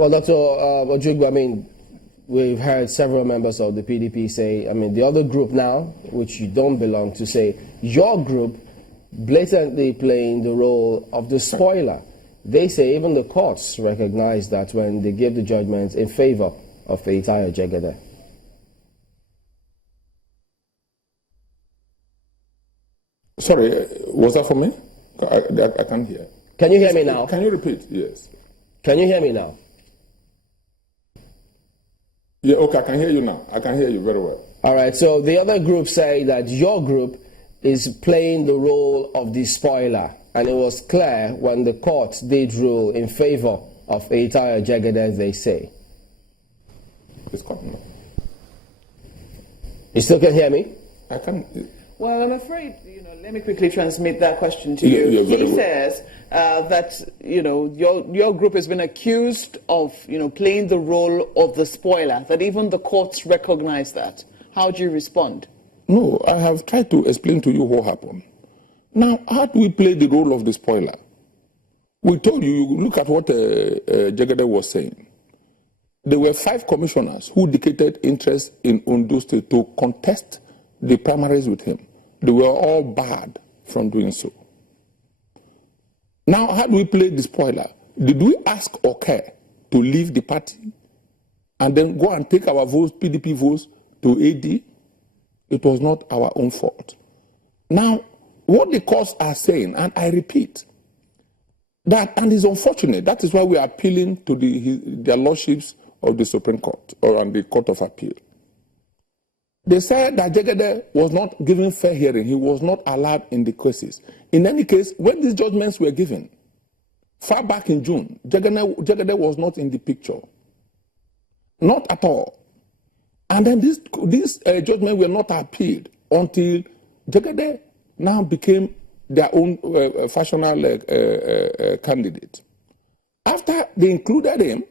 Well, Dr. Ojigbo, I mean, we've heard several members of the PDP say, I mean, the other group now, which you don't belong to, say your group blatantly playing the role of the spoiler. They say even the courts recognize that when they give the judgments in favor of Pt.2 Jegede. Sorry, was that for me? I can't hear. Can you hear me now? Can you repeat? Yes. Can you hear me now? Yeah, okay, I can hear you now. I can hear you very well. All right, so the other group say that your group is playing the role of the spoiler, and it was clear when the courts did rule in favor of Pt.2 Jegede, as they say. It's coming. You still can hear me? I can. Well, I'm afraid, let me quickly transmit that question to you. He says that, your group has been accused of, playing the role of the spoiler, that even the courts recognize that. How do you respond? No, I have tried to explain to you what happened. Now, how do we play the role of the spoiler? We told you, look at what Jegede was saying. There were 5 commissioners who indicated interest in Ondo State to contest the primaries with him. They were all barred from doing so. Now, how do we play the spoiler? Did we ask or care to leave the party and then go and take our votes, PDP votes, to AD? It was not our own fault. Now, what the courts are saying, and I repeat, that, and it's unfortunate, that is why we are appealing to their lordships of the Supreme Court and the Court of Appeal. They said that Jegede was not given fair hearing. He was not allowed in the cases. In any case, when these judgments were given, far back in June, Jegede was not in the picture. Not at all. And then these judgments were not appealed until Jegede now became their own factional candidate. After they included him,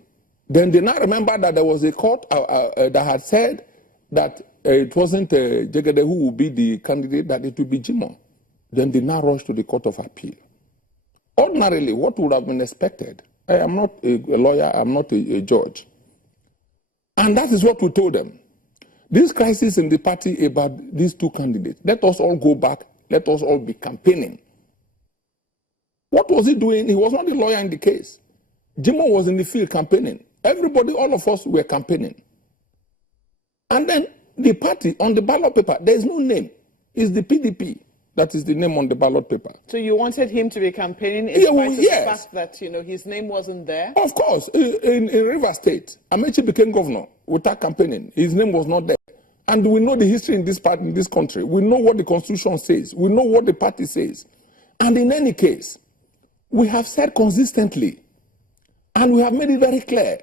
then they now remember that there was a court that had said that it wasn't Jegede who would be the candidate, that it would be Jimoh. Then they now rush to the Court of Appeal. Ordinarily, what would have been expected? I am not a lawyer, I'm not a judge. And that is what we told them. This crisis in the party about these 2 candidates, let us all go back, let us all be campaigning. What was he doing? He was not a lawyer in the case. Jimoh was in the field campaigning. Everybody, all of us were campaigning. And then the party, on the ballot paper, there is no name. It's the PDP that is the name on the ballot paper. So you wanted him to be campaigning in spite of the fact that, his name wasn't there? Of course. In Rivers State, Amechi became governor without campaigning. His name was not there. And we know the history in this country. We know what the Constitution says. We know what the party says. And in any case, we have said consistently, and we have made it very clear,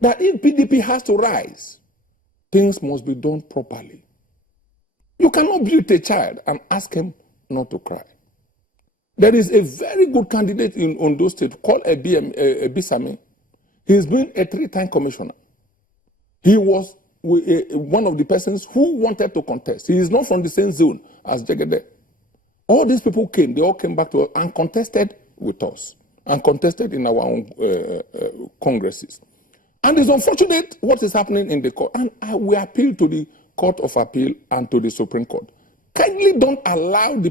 that if PDP has to rise, things must be done properly. You cannot beat a child and ask him not to cry. There is a very good candidate in Ondo State called Ebisame. He's been a 3-time commissioner. He was one of the persons who wanted to contest. He is not from the same zone as Jegede. All these people came, they all came back to us and contested with us, and contested in our own congresses. And it's unfortunate what is happening in the court. And we appeal to the Court of Appeal and to the Supreme Court. Kindly don't allow the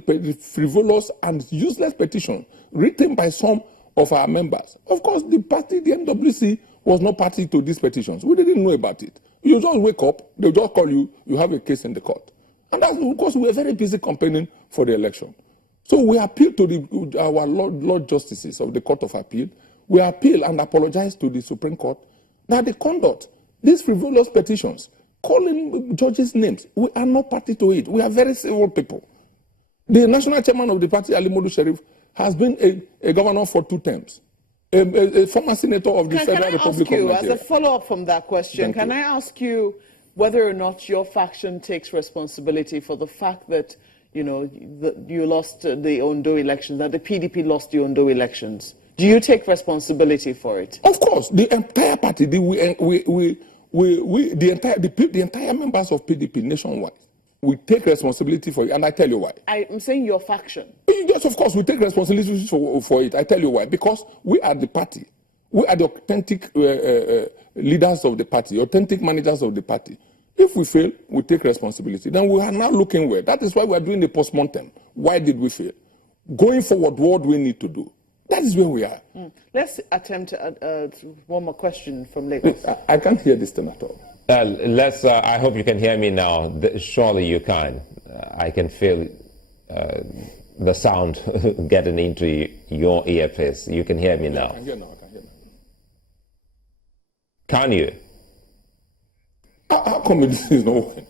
frivolous and useless petition written by some of our members. Of course, the party, the NWC, was not party to these petitions. We didn't know about it. You just wake up, they'll just call you, you have a case in the court. And that's because we were very busy campaigning for the election. So we appeal to our Lord Justices of the Court of Appeal. We appeal and apologize to the Supreme Court that they conduct these frivolous petitions, calling judges' names. We are not party to it. We are very civil people. The national chairman of the party, Ali Modu Sheriff, has been a governor for 2 terms. A former senator of the Federal Republic of Nigeria. As a follow-up from that question, can I ask you whether or not your faction takes responsibility for the fact that, you lost the Ondo elections, that the PDP lost the Ondo elections? Do you take responsibility for it? Of course, the entire party, the entire members of PDP nationwide, we take responsibility for it, and I tell you why. I'm saying your faction. Yes, of course, we take responsibility for it. I tell you why. Because we are the party. We are the authentic leaders of the party, authentic managers of the party. If we fail, we take responsibility. Then we are now looking where. That is why we are doing the postmortem. Why did we fail? Going forward, what do we need to do? That is where we are. Let's attempt one more question from Lagos. I can't hear this thing at all. I hope you can hear me now. Surely you can. I can feel the sound getting into your earpiece. You can hear me now. I can hear now. I can hear now. Can you? How come this is not working?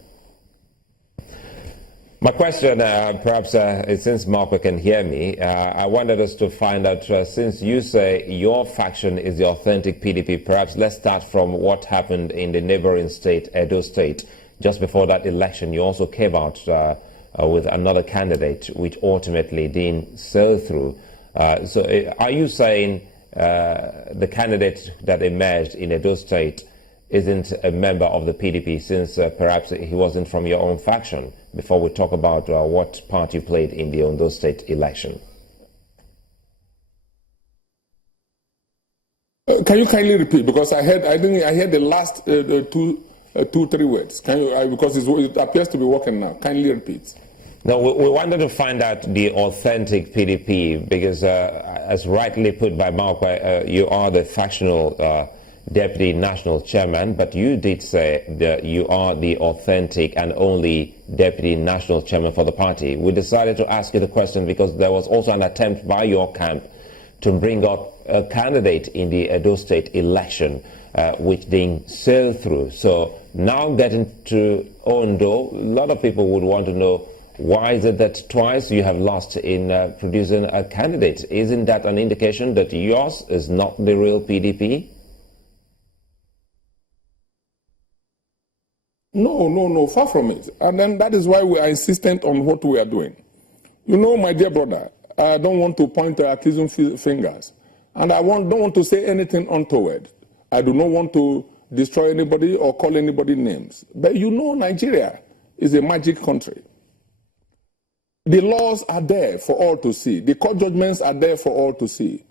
My question, perhaps, since Marco can hear me, I wanted us to find out, since you say your faction is the authentic PDP, perhaps let's start from what happened in the neighboring state, Edo State. Just before that election, you also came out with another candidate, which ultimately didn't sail through. So are you saying the candidate that emerged in Edo State isn't a member of the PDP, since perhaps he wasn't from your own faction, before we talk about what part you played in the Ondo State election? Can you kindly repeat? Because I heard the last three words. Can you, because it appears to be working now. Kindly repeat. No, we wanted to find out the authentic PDP, because as rightly put by Marco, you are the factional Deputy National Chairman, but you did say that you are the authentic and only Deputy National Chairman for the party. We decided to ask you the question because there was also an attempt by your camp to bring up a candidate in the Edo State election, which didn't sail through. So now getting to Ondo, a lot of people would want to know, why is it that twice you have lost in producing a candidate? Isn't that an indication that yours is not the real PDP? No, far from it. And then that is why we are insistent on what we are doing. You know, my dear brother, I don't want to point accusing fingers. And I don't want to say anything untoward. I do not want to destroy anybody or call anybody names. But you know, Nigeria is a magic country. The laws are there for all to see. The court judgments are there for all to see.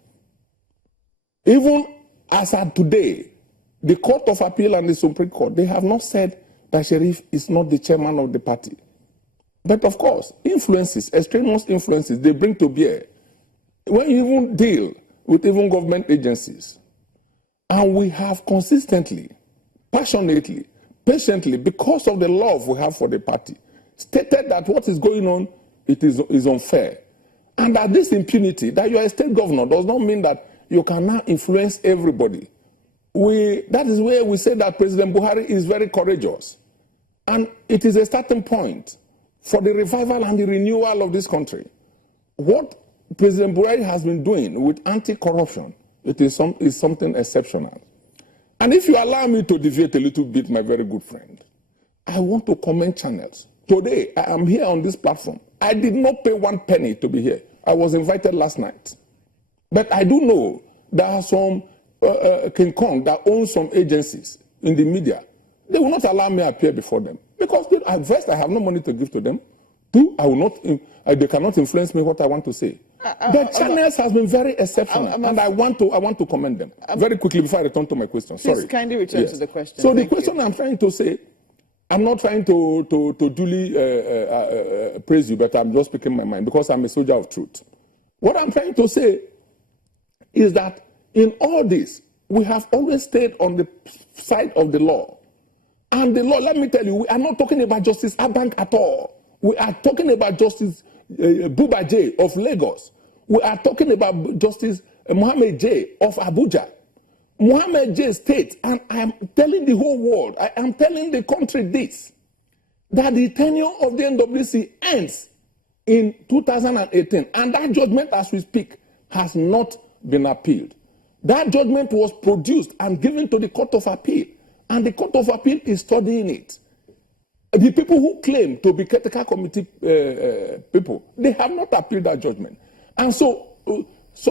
Even as at today, the Court of Appeal and the Supreme Court, they have not said that Sheriff is not the chairman of the party. But of course, influences, extraneous influences, they bring to bear. When you even deal with even government agencies, and we have consistently, passionately, patiently, because of the love we have for the party, stated that what is going on, it is unfair. And that this impunity, that you are a state governor, does not mean that you can now influence everybody. That is where we say that President Buhari is very courageous. And it is a starting point for the revival and the renewal of this country. What President Buhari has been doing with anti-corruption, it is something exceptional. And if you allow me to deviate a little bit, my very good friend, I want to comment channels. Today, I am here on this platform. I did not pay 1 penny to be here. I was invited last night. But I do know there are some King Kong that owns some agencies in the media. They will not allow me to appear before them. Because first, I have no money to give to them. Two, they cannot influence me what I want to say. The channels has been very exceptional, and I want to commend them. Very quickly before I return to my question. Sorry. Please kindly return to the question. So the question I'm trying to say, I'm not trying to duly praise you, but I'm just speaking my mind because I'm a soldier of truth. What I'm trying to say is that in all this, we have always stayed on the side of the law. And the law, let me tell you, we are not talking about Justice Abank at all. We are talking about Justice Buba J of Lagos. We are talking about Justice Mohammed J of Abuja. Mohammed J states, and I am telling the whole world, I am telling the country this, that the tenure of the NWC ends in 2018. And that judgment, as we speak, has not been appealed. That judgment was produced and given to the Court of Appeal. And the Court of Appeal is studying it. The people who claim to be critical committee people, they have not appealed that judgment. And so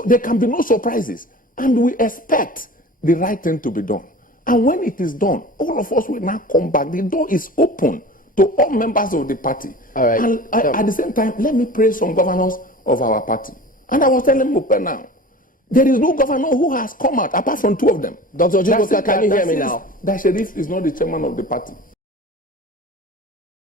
there can be no surprises. And we expect the right thing to be done. And when it is done, all of us will now come back. The door is open to all members of the party. All right. And at the same time, let me praise some governors of our party. And I was telling Mupe now, There is no governor who has come out, apart from two of them. Dr. Ojuboka, can you hear me now? That Sheriff is not the chairman of the party.